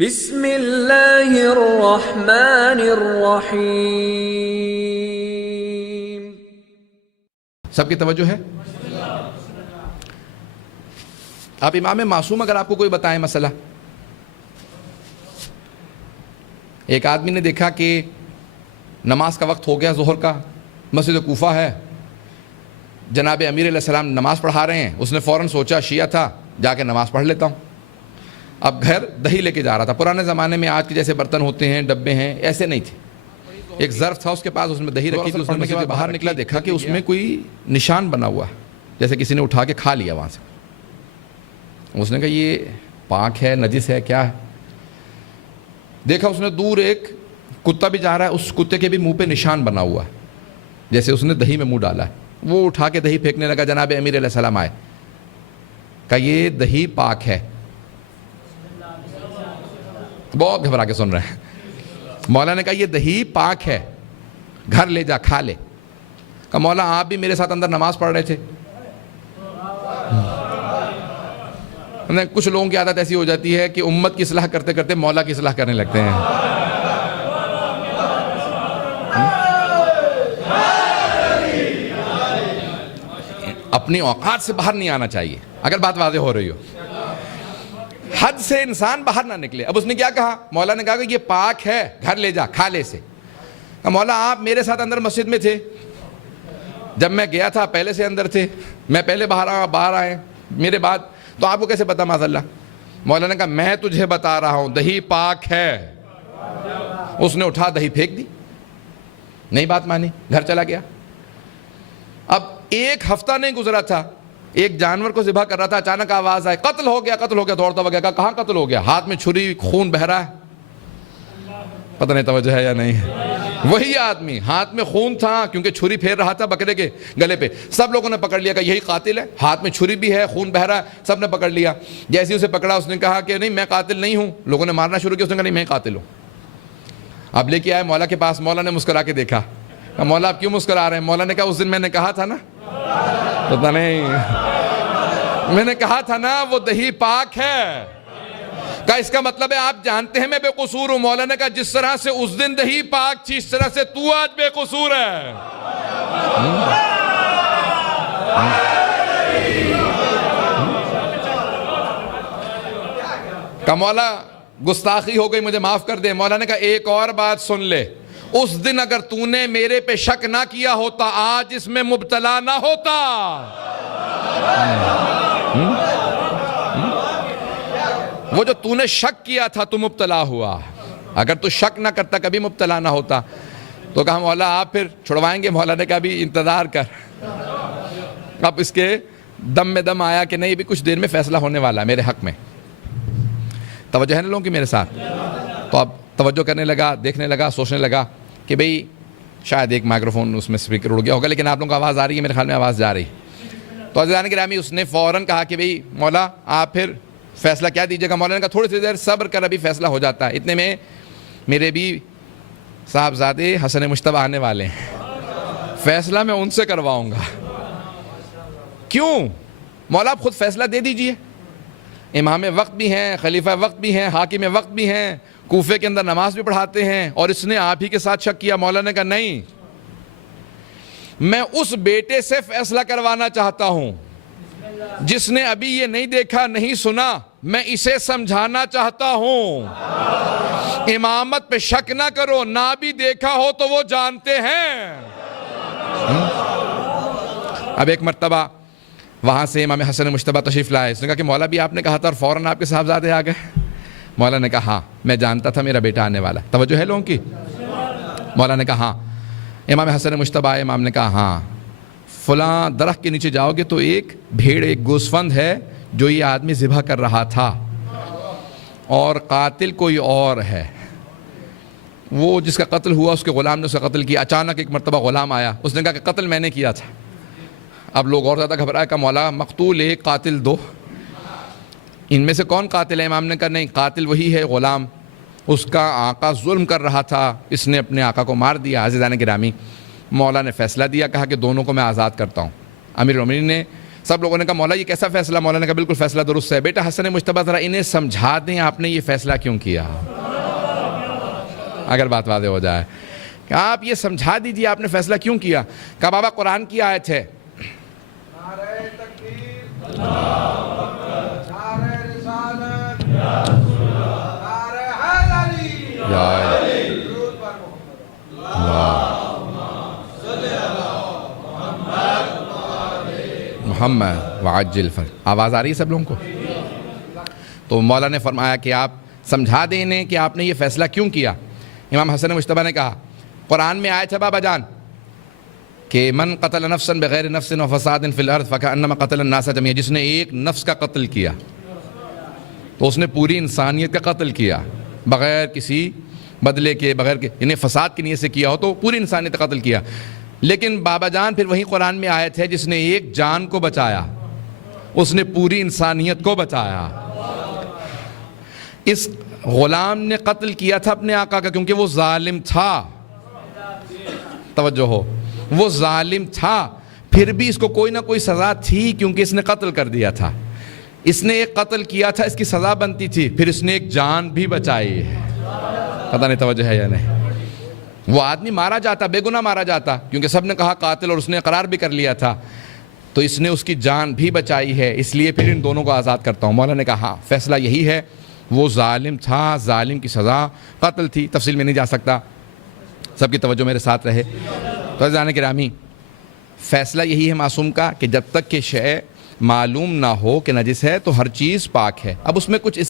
بسم اللہ الرحمن الرحیم. سب کی توجہ ہے؟ آپ امام معصوم اگر آپ کو کوئی بتائیں مسئلہ، ایک آدمی نے دیکھا کہ نماز کا وقت ہو گیا ظہر کا، مسجد کوفہ ہے، جناب امیر علیہ السلام نماز پڑھا رہے ہیں، اس نے فوراً سوچا شیعہ تھا جا کے نماز پڑھ لیتا ہوں. اب گھر دہی لے کے جا رہا تھا. پرانے زمانے میں آج کے جیسے برتن ہوتے ہیں، ڈبے ہیں، ایسے نہیں تھے. ایک ظرف تھا اس کے پاس، اس میں دہی رکھی تھی. اس نے باہر نکلا دیکھا کہ اس میں کوئی نشان بنا ہوا ہے، جیسے کسی نے اٹھا کے کھا لیا وہاں سے. اس نے کہا یہ پاک ہے نجس ہے کیا ہے؟ دیکھا اس نے دور ایک کتا بھی جا رہا ہے، اس کتے کے بھی منہ پہ نشان بنا ہوا ہے جیسے اس نے دہی میں منہ ڈالا ہے. وہ اٹھا کے دہی پھینکنے لگا. جناب امیر علیہ السلام آئے، کہا یہ دہی پاک ہے. بہت گھبرا کے سن رہے ہیں. مولا نے کہا یہ دہی پاک ہے، گھر لے جا کھا لے. کہا مولا آپ بھی میرے ساتھ اندر نماز پڑھ رہے تھے. کچھ لوگوں کی عادت ایسی ہو جاتی ہے کہ امت کی اصلاح کرتے کرتے مولا کی اصلاح کرنے لگتے ہیں. اپنی اوقات سے باہر نہیں آنا چاہیے اگر بات واضح ہو رہی ہو. حد سے انسان باہر نہ نکلے. اب اس نے کیا کہا؟ مولا نے کہا کہ یہ پاک ہے، گھر لے جا کھا لے سے. مولا آپ میرے ساتھ اندر مسجد میں تھے، جب میں گیا تھا پہلے سے اندر تھے، میں پہلے باہر آئے میرے بعد، تو آپ کو کیسے پتا معاذ اللہ؟ مولا نے کہا میں تجھے بتا رہا ہوں دہی پاک ہے. اس نے اٹھا دہی پھینک دی، نہیں بات مانی، گھر چلا گیا. اب ایک ہفتہ نہیں گزرا تھا، ایک جانور کو ذبح کر رہا تھا، اچانک آواز آئی قتل ہو گیا، دوڑتا ہوا گیا. کہا کہاں قتل ہو گیا؟ ہاتھ میں چھری، خون بہہ رہا ہے. پتہ نہیں توجہ ہے یا نہیں. وہی آدمی ہاتھ میں خون تھا کیونکہ چھری پھیر رہا تھا بکرے کے گلے پہ. سب لوگوں نے پکڑ لیا کہ یہی قاتل ہے، ہاتھ میں چھری بھی ہے، خون بہہ رہا ہے. سب نے پکڑ لیا. جیسے اسے پکڑا اس نے کہا کہ نہیں میں قاتل نہیں ہوں. لوگوں نے مارنا شروع کیا، اس نے کہا نہیں میں قاتل ہوں. اب لے کے آئے مولا کے پاس. مولا نے مسکرا کے دیکھا. کہا مولا آپ کیوں مسکرا رہے ہیں؟ مولا نے کہا اس دن میں نے کہا تھا نا، پتہ نہیں، میں نے کہا تھا نا وہ دہی پاک ہے. کہا اس کا مطلب ہے آپ جانتے ہیں میں بے قصور ہوں. مولا نے کہا جس طرح سے اس دن دہی پاک تھی اس طرح سے تو آج بے قصور ہے. کہا مولا گستاخی ہو گئی مجھے معاف کر دے. مولا نے کہا ایک اور بات سن لے، اس دن اگر تو نے میرے پہ شک نہ کیا ہوتا آج اس میں مبتلا نہ ہوتا. وہ جو تو نے شک کیا تھا تو مبتلا ہوا، اگر تو شک نہ کرتا کبھی مبتلا نہ ہوتا. تو کہا مولا آپ پھر چھڑوائیں گے؟ مولا نے کہا بھی انتظار کر. اب اس کے دم میں دم آیا کہ نہیں بھی کچھ دیر میں فیصلہ ہونے والا ہے میرے حق میں. توجہ ہے نا لوگوں کی میرے ساتھ؟ تو اب توجہ کرنے لگا، دیکھنے لگا، سوچنے لگا کہ بھئی شاید ایک مائکروفون اس میں سپیکر اڑ گیا ہوگا، لیکن آپ لوگوں کو آواز آ رہی ہے میرے خیال میں آواز جا رہی. تو عزیزان گرامی اس نے فوراً کہا کہ بھئی مولا آپ پھر فیصلہ کیا دیجیے گا؟ مولا نے کہا تھوڑی سی دیر صبر کر ابھی فیصلہ ہو جاتا ہے. اتنے میں میرے بھی صاحبزادے حسن مشتبہ آنے والے ہیں، فیصلہ میں ان سے کرواؤں گا. کیوں؟ مولا آپ خود فیصلہ دے دیجئے. امام وقت بھی ہیں، خلیفہ وقت بھی ہیں، حاکم وقت بھی ہیں، کوفے کے اندر نماز بھی پڑھاتے ہیں، اور اس نے آپ ہی کے ساتھ شک کیا. مولا نے کہا نہیں، میں اس بیٹے سے فیصلہ کروانا چاہتا ہوں جس نے ابھی یہ نہیں دیکھا نہیں سنا. میں اسے سمجھانا چاہتا ہوں امامت پہ شک نہ کرو، نہ بھی دیکھا ہو تو وہ جانتے ہیں. اب ایک مرتبہ وہاں سے امام حسن مشتبہ تشریف لائے. اس نے کہا کہ مولا بھی آپ نے کہا تھا اور فوراً آپ کے صاحبزادے آ گئے. مولا نے کہا ہاں میں جانتا تھا میرا بیٹا آنے والا. توجہ ہے لوگوں کی؟ مولا نے کہا ہاں. امام حسن مشتبہ آئے. امام نے کہا ہاں فلاں درخت کے نیچے جاؤ گے تو ایک بھیڑ، ایک گوسفند ہے جو یہ آدمی ذبح کر رہا تھا، اور قاتل کوئی اور ہے. وہ جس کا قتل ہوا اس کے غلام نے اس کا قتل کیا. اچانک ایک مرتبہ غلام آیا، اس نے کہا کہ قتل میں نے کیا تھا. اب لوگ اور زیادہ گھبرائے. کہا مولا مقتول ایک قاتل دو، ان میں سے کون قاتل ہے؟ امام نے کہا نہیں قاتل وہی ہے غلام، اس کا آقا ظلم کر رہا تھا، اس نے اپنے آقا کو مار دیا. عزیزان گرامی مولا نے فیصلہ دیا، کہا کہ دونوں کو میں آزاد کرتا ہوں. امیر المومنین نے سب لوگوں نے کہا مولا یہ کیسا فیصلہ؟ مولا نے کہا بالکل فیصلہ درست ہے، بیٹا حسن مجتبیٰ ذرا انہیں سمجھا دیں آپ نے یہ فیصلہ کیوں کیا، اگر بات واضح ہو جائے کہ آپ یہ سمجھا دیجئے آپ نے فیصلہ کیوں کیا۔ کہا بابا قرآن کی آیت ہے، محمد وعجل فرج، آواز آ رہی ہے سب لوگوں کو؟ تو مولا نے فرمایا کہ آپ سمجھا دیں انہیں کہ آپ نے یہ فیصلہ کیوں کیا۔ امام حسن مجتبیٰ نے کہا قرآن میں آیت ہے بابا جان کہ من قتل نفسا بغیر نفس و فساد فی الارض فکأنما قتل الناس جميعا، جس نے ایک نفس کا قتل کیا تو اس نے پوری انسانیت کا قتل کیا بغیر کسی بدلے کے، بغیر یعنی فساد کی نیت سے کیا ہو تو پوری انسانیت کا قتل کیا۔ لیکن بابا جان پھر وہی قرآن میں آیت ہے جس نے ایک جان کو بچایا اس نے پوری انسانیت کو بچایا۔ اس غلام نے قتل کیا تھا اپنے آقا کا کیونکہ وہ ظالم تھا، توجہ ہو، وہ ظالم تھا، پھر بھی اس کو کوئی نہ کوئی سزا تھی کیونکہ اس نے قتل کر دیا تھا، اس نے ایک قتل کیا تھا، اس کی سزا بنتی تھی، پھر اس نے ایک جان بھی بچائی ہے۔ پتہ نہیں توجہ ہے یا نہیں؟ وہ آدمی مارا جاتا، بے گناہ مارا جاتا کیونکہ سب نے کہا قاتل اور اس نے اقرار بھی کر لیا تھا، تو اس نے اس کی جان بھی بچائی ہے، اس لیے پھر ان دونوں کو آزاد کرتا ہوں۔ مولا نے کہا ہاں فیصلہ یہی ہے، وہ ظالم تھا، ظالم کی سزا قتل تھی، تفصیل میں نہیں جا سکتا، سب کی توجہ میرے ساتھ رہے۔ تو عزیزان گرامی فیصلہ یہی ہے معصوم کا کہ جب تک کہ شے معلوم نہ ہو کہ نجس ہے تو ہر چیز پاک ہے۔ اب اس میں کچھ